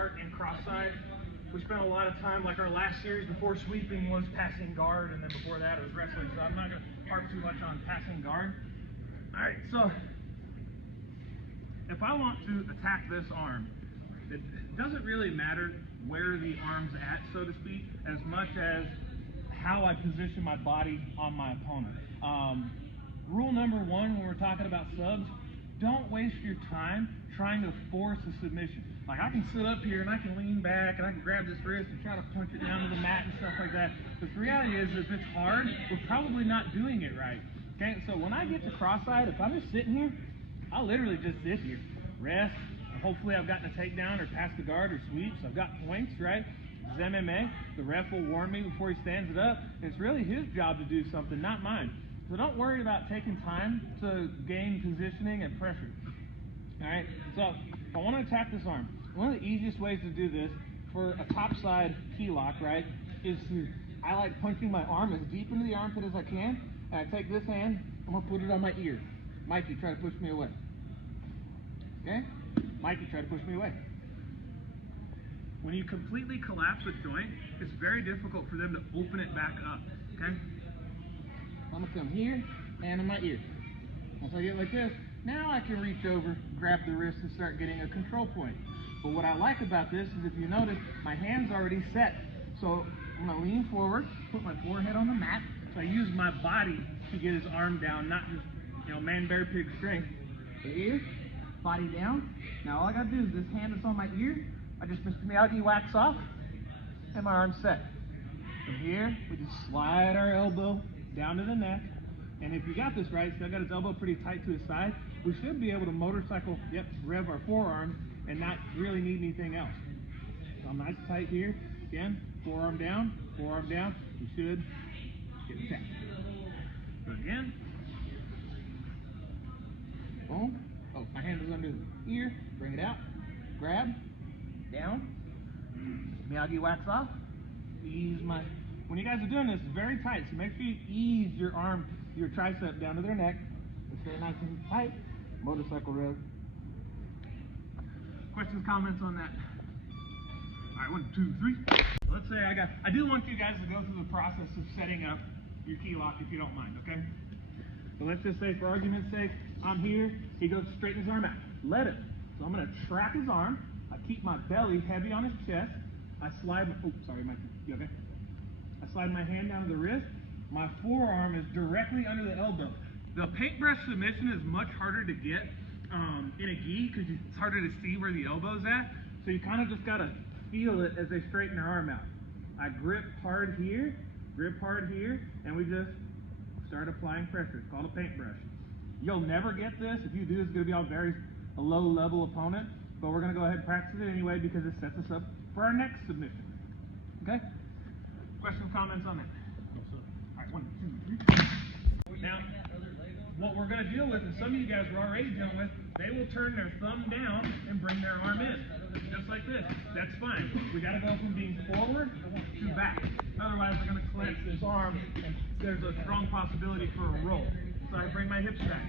start in cross side. We spent a lot of time, like our last series before sweeping was passing guard, and then before that it was wrestling, so I'm not going to harp too much on passing guard. Alright, so if I want to attack this arm, it doesn't really matter where the arm's at, so to speak, as much as how I position my body on my opponent. Rule number one when we're talking about subs, don't waste your time trying to force a submission. Like, I can sit up here and I can lean back and I can grab this wrist and try to punch it down to the mat and stuff like that. But the reality is, if it's hard, we're probably not doing it right. Okay, so when I get to cross-side, if I'm just sitting here, I'll literally just sit here, rest, and hopefully I've gotten a takedown or pass the guard or sweeps. I've got points, right? This is MMA. The ref will warn me before he stands it up. It's really his job to do something, not mine. So don't worry about taking time to gain positioning and pressure. Alright, so if I want to attack this arm, one of the easiest ways to do this for a topside key lock, right, is I like punching my arm as deep into the armpit as I can, and I take this hand, I'm going to put it on my ear. Mikey, try to push me away. Okay? Mikey, try to push me away. When you completely collapse a joint, it's very difficult for them to open it back up. Okay? I'm going to come here and in my ear. Once I get like this, now I can reach over, grab the wrist, and start getting a control point. But what I like about this is, if you notice, my hand's already set. So I'm going to lean forward, put my forehead on the mat. So I use my body to get his arm down, not just, man, bear, pig strength. The ear, body down. Now all I got to do is this hand that's on my ear, I just Mr. Miyagi wax off, and my arm's set. From here, we just slide our elbow down to the neck. And if you got this right, so I got his elbow pretty tight to his side, we should be able to motorcycle, rev our forearms and not really need anything else. So I'm nice and tight here. Again, forearm down, we should get attacked. So again, boom. Oh, my hand is under the ear, bring it out, grab, down, Miyagi wax off, ease my, when you guys are doing this, it's very tight, so make sure you ease your arm, your tricep down to their neck, and stay nice and tight, motorcycle rev. Questions, comments on that? All right, 1, 2, 3. Let's say I do want you guys to go through the process of setting up your key lock if you don't mind, okay? So let's just say, for argument's sake, I'm here, he goes to straighten his arm out. Let him. So I'm going to trap his arm, I keep my belly heavy on his chest, I slide my, oh, sorry, Mikey, you okay? I slide my hand down to the wrist, my forearm is directly under the elbow. The paintbrush submission is much harder to get in a gi because it's harder to see where the elbow's at, so you kind of just got to feel it as they straighten their arm out. I grip hard here, and we just start applying pressure. It's called a paintbrush. You'll never get this. If you do, it's going to be on a low-level opponent, but we're going to go ahead and practice it anyway because it sets us up for our next submission. Okay? Questions, comments on that? All right, 1, 2, 3. Now, what we're going to deal with, and some of you guys are already dealing with, they will turn their thumb down and bring their arm in, just like this. That's fine. We got to go from being forward to back. Otherwise, we're going to clench this arm, and there's a strong possibility for a roll. So I bring my hips back.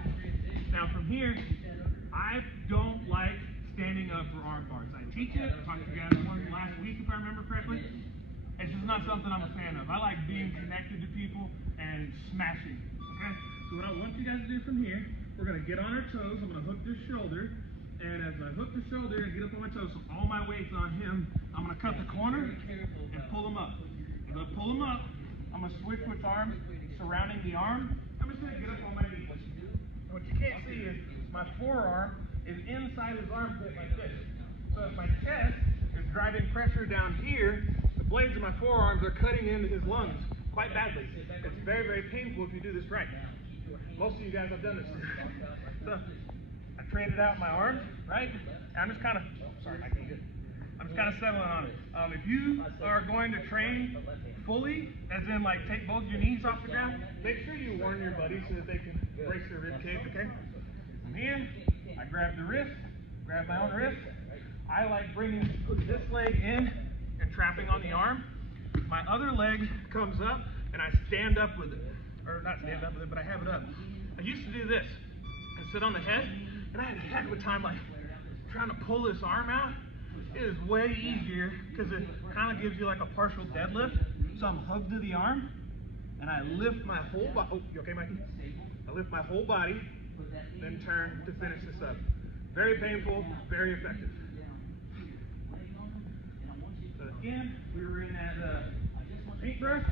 Now, from here, I don't like standing up for arm bars. I teach it. I talked to you guys one last week, if I remember correctly. It's just not something I'm a fan of. I like being connected to people and smashing. Okay? So what I want you guys to do from here, we're going to get on our toes. I'm going to hook this shoulder. And as I hook the shoulder and get up on my toes, so all my weight's on him, I'm going to cut the corner and pull him up. As I pull him up, I'm going to switch which arms surrounding the arm. I'm just going to get up on my knees. And what you can't see is my forearm is inside his armpit like this. So if my chest is driving pressure down here, the blades of my forearms are cutting into his lungs quite badly. It's very, very painful if you do this right. Most of you guys have done this. So I traded out my arms, right? And I'm just kind of, sorry, Mike, I'm just kind of settling on it. If you are going to train fully, as in like take both your knees off the ground, make sure you warn your buddies so that they can brace their rib cage, okay? From here, I grab the wrist, grab my own wrist. I like bringing this leg in and trapping on the arm. My other leg comes up and I stand up with it. Or not stand up with it, but I have it up. I used to do this and sit on the head, and I had a heck of a time like trying to pull this arm out. It is way easier because it kind of gives you like a partial deadlift. So I'm hugged to the arm, and I lift my whole body. Oh, you okay, Mikey? I lift my whole body, then turn to finish this up. Very painful, very effective. So again, we were in that paintbrush.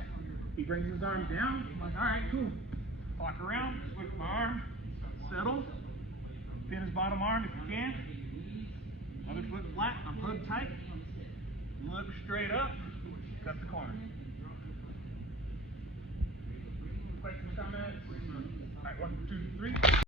He brings his arm down. I'm like, all right, cool. Walk around, switch my arm, settle, pin his bottom arm if you can. Other foot flat, I'm hugged tight. Look straight up, cut the corner. Questions, comments? All right, 1, 2, 3.